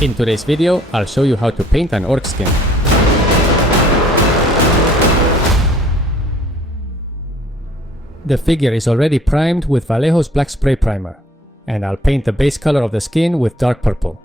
In today's video, I'll show you how to paint an orc skin. The figure is already primed with Vallejo's black spray primer, and I'll paint the base color of the skin with dark purple.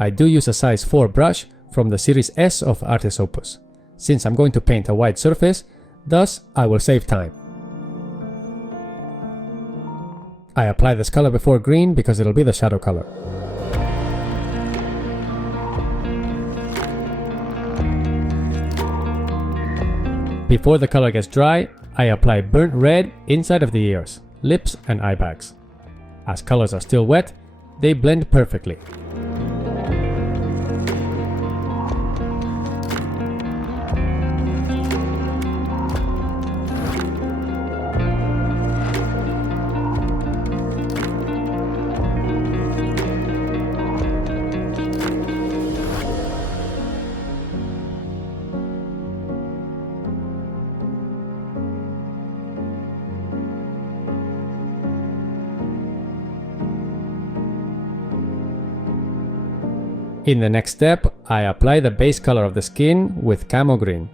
I do use a size 4 brush from the series S of Artes Opus, since I'm going to paint a wide surface, thus I will save time. I apply this color before green because it'll be the shadow color. Before the color gets dry, I apply burnt red inside of the ears, lips and eye bags. As colors are still wet, they blend perfectly. In the next step, I apply the base color of the skin with camo green.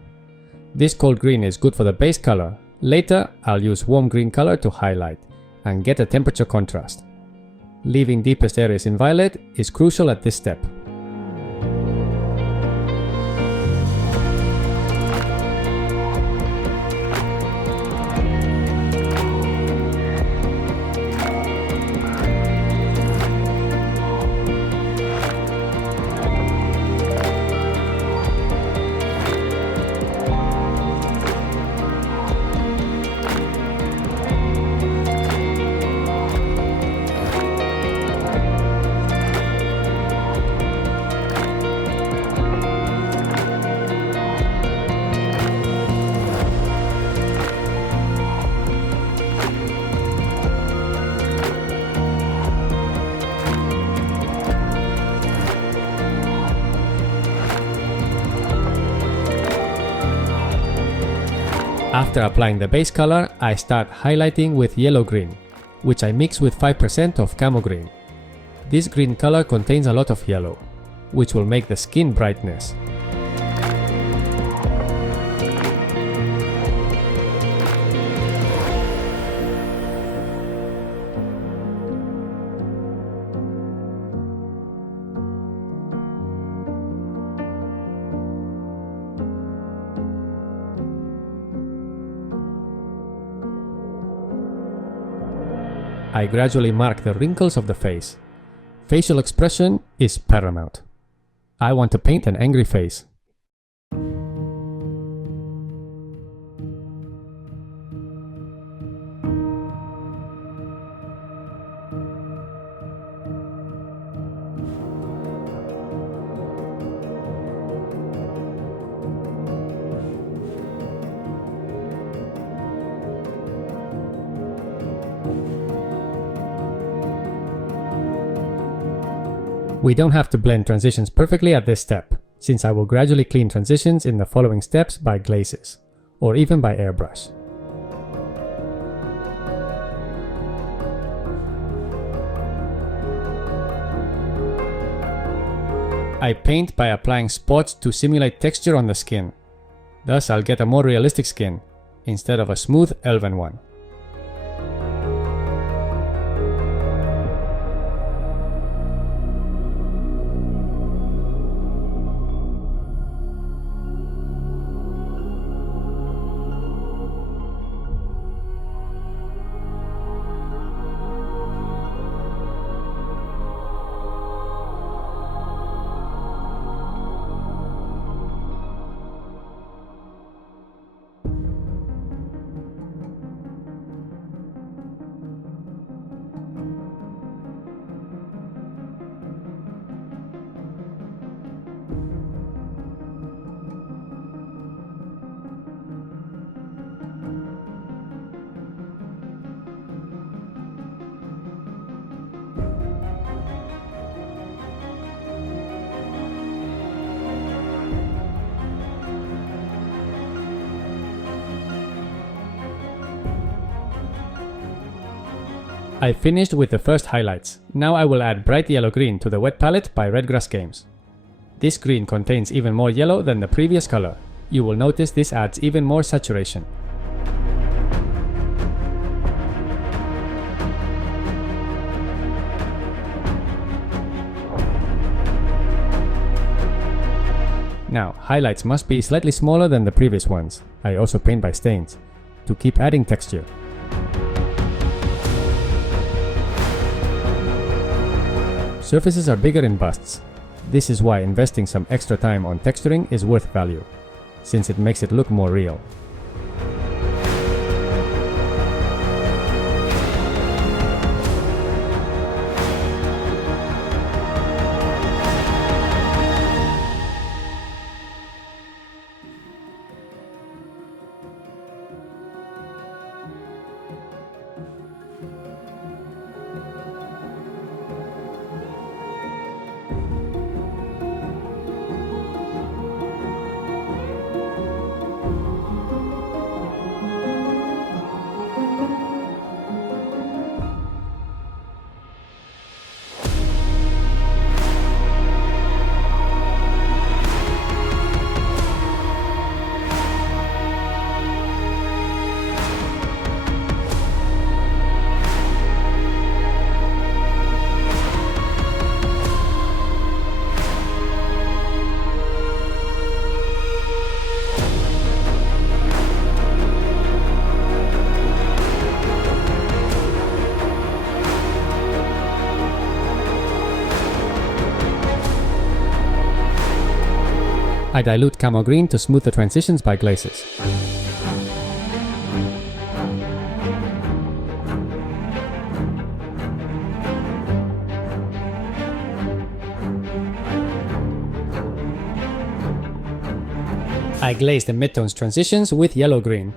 This cold green is good for the base color. Later, I'll use warm green color to highlight and get a temperature contrast. Leaving deepest areas in violet is crucial at this step. After applying the base color, I start highlighting with yellow-green, which I mix with 5% of camo green. This green color contains a lot of yellow, which will make the skin brightness. I gradually mark the wrinkles of the face. Facial expression is paramount. I want to paint an angry face. We don't have to blend transitions perfectly at this step, since I will gradually clean transitions in the following steps by glazes, or even by airbrush. I paint by applying spots to simulate texture on the skin. Thus I'll get a more realistic skin, instead of a smooth elven one. I finished with the first highlights. Now I will add bright yellow green to the wet palette by Redgrass Games. This green contains even more yellow than the previous color. You will notice this adds even more saturation. Now, highlights must be slightly smaller than the previous ones. I also paint by stains, to keep adding texture. Surfaces are bigger in busts. This is why investing some extra time on texturing is worth value, since it makes it look more real. I dilute camo green to smooth the transitions by glazes. I glaze the midtones transitions with yellow green.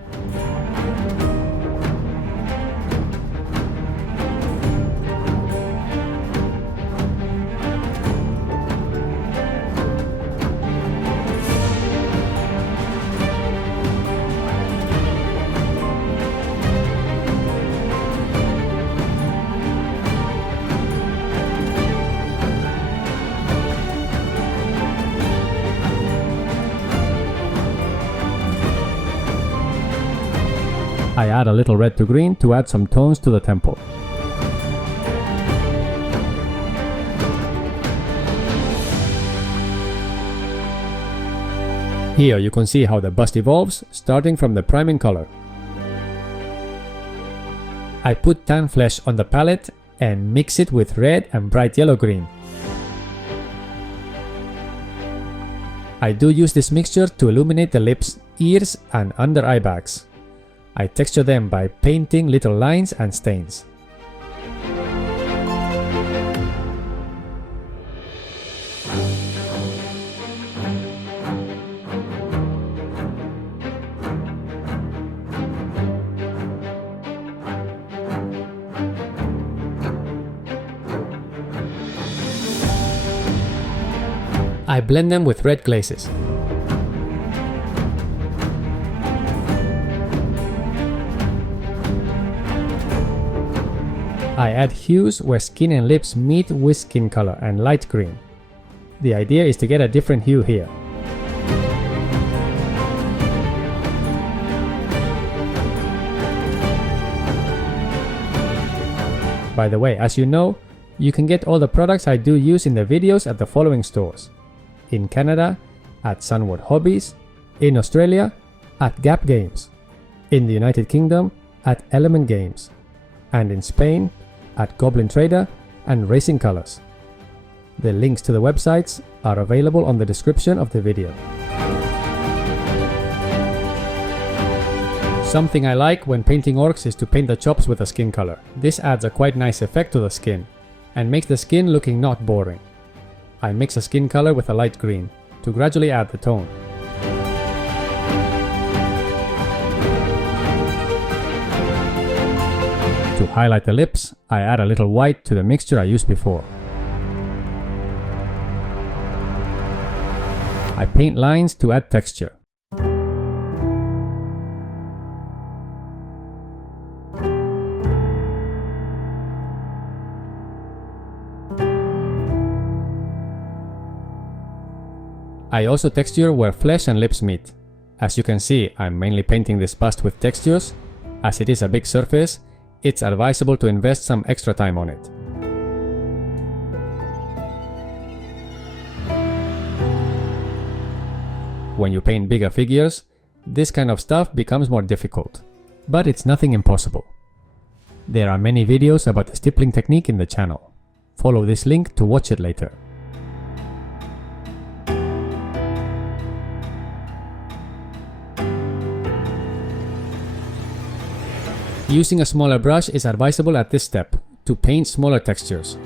I add a little red to green to add some tones to the temple. Here you can see how the bust evolves, starting from the priming color. I put tan flesh on the palette and mix it with red and bright yellow green. I do use this mixture to illuminate the lips, ears and under eye bags. I texture them by painting little lines and stains. I blend them with red glazes. I add hues where skin and lips meet with skin color and light green. The idea is to get a different hue here. By the way, as you know, you can get all the products I do use in the videos at the following stores. In Canada, at Sunward Hobbies, in Australia, at Gap Games, in the United Kingdom, at Element Games, and in Spain, at Goblin Trader and Racing Colors. The links to the websites are available on the description of the video. Something I like when painting orcs is to paint the chops with a skin color. This adds a quite nice effect to the skin, and makes the skin looking not boring. I mix a skin color with a light green, to gradually add the tone. To highlight the lips, I add a little white to the mixture I used before. I paint lines to add texture. I also texture where flesh and lips meet. As you can see, I'm mainly painting this bust with textures. As it is a big surface, it's advisable to invest some extra time on it. When you paint bigger figures, this kind of stuff becomes more difficult, but it's nothing impossible. There are many videos about the stippling technique in the channel. Follow this link to watch it later. Using a smaller brush is advisable at this step, to paint smaller textures.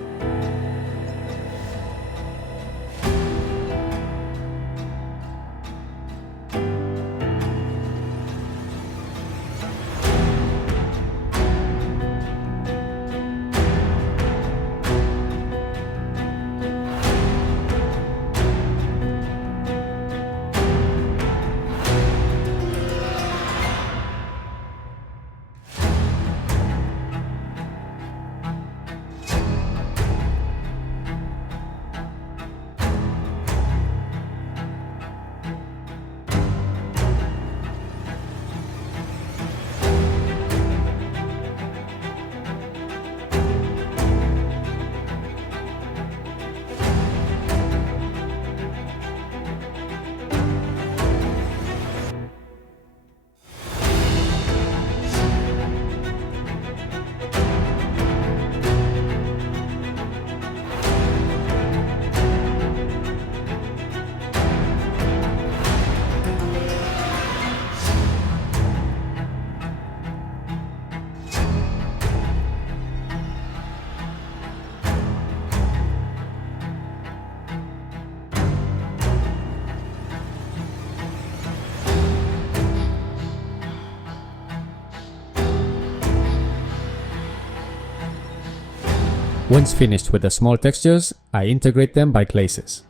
Once finished with the small textures, I integrate them by glazes.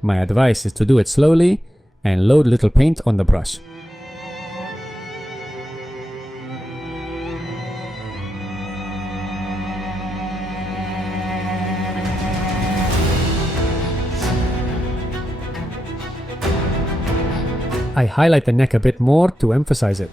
My advice is to do it slowly and load little paint on the brush. I highlight the neck a bit more to emphasize it.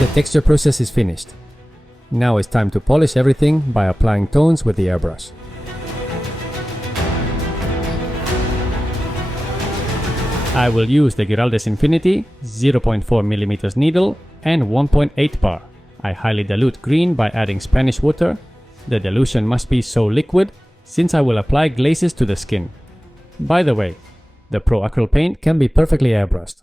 The texture process is finished. Now it's time to polish everything by applying tones with the airbrush. I will use the Giraldes Infinity 0.4mm needle and 1.8 bar. I highly dilute green by adding Spanish water. The dilution must be so liquid since I will apply glazes to the skin. By the way, the Pro Acryl paint can be perfectly airbrushed.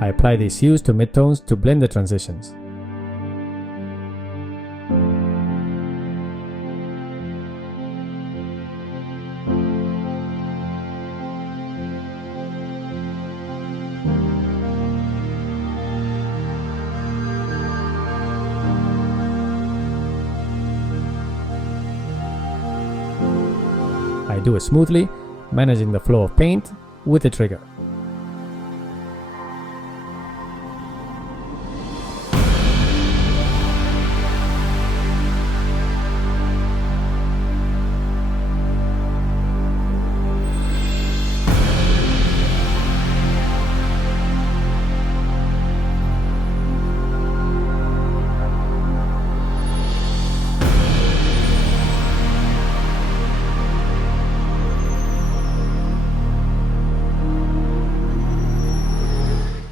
I apply these hues to midtones to blend the transitions. I do it smoothly, managing the flow of paint with the trigger.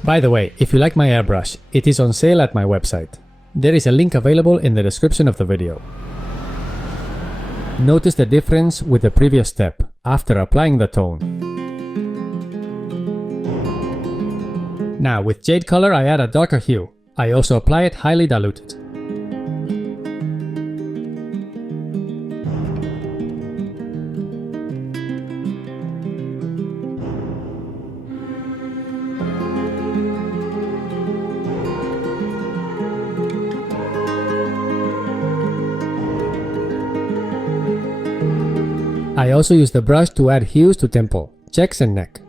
By the way, if you like my airbrush, it is on sale at my website. There is a link available in the description of the video. Notice the difference with the previous step, after applying the tone. Now with jade color I add a darker hue. I also apply it highly diluted. I also use the brush to add hues to temple, checks and neck.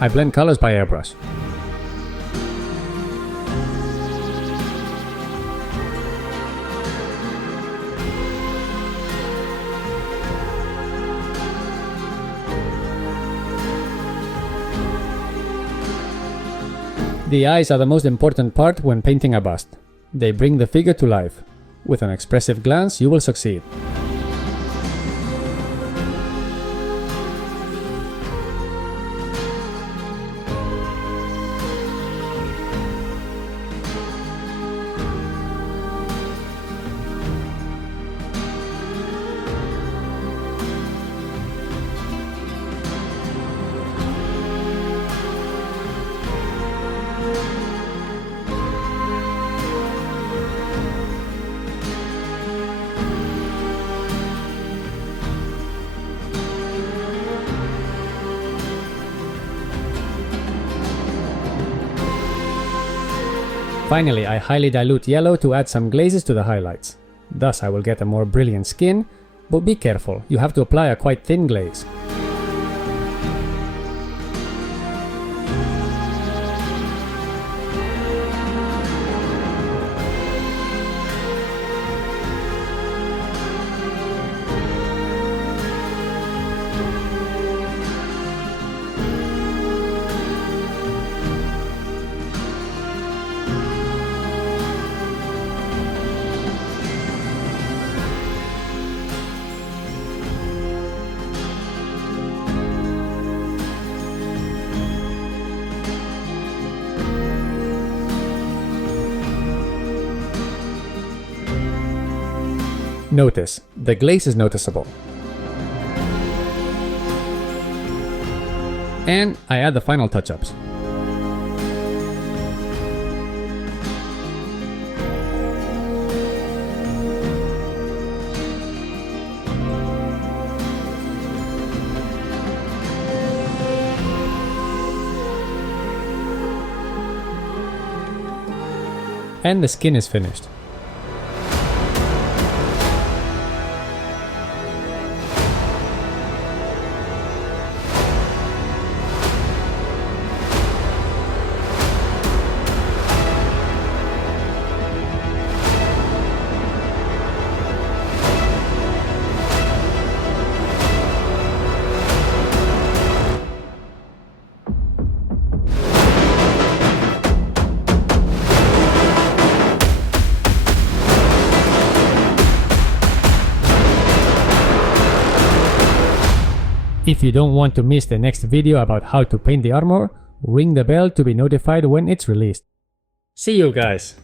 I blend colors by airbrush. The eyes are the most important part when painting a bust. They bring the figure to life. With an expressive glance, you will succeed. Finally, I highly dilute yellow to add some glazes to the highlights. Thus I will get a more brilliant skin, but be careful, you have to apply a quite thin glaze. Notice, the glaze is noticeable. And I add the final touch-ups. And the skin is finished. If you don't want to miss the next video about how to paint the armor, ring the bell to be notified when it's released. See you guys!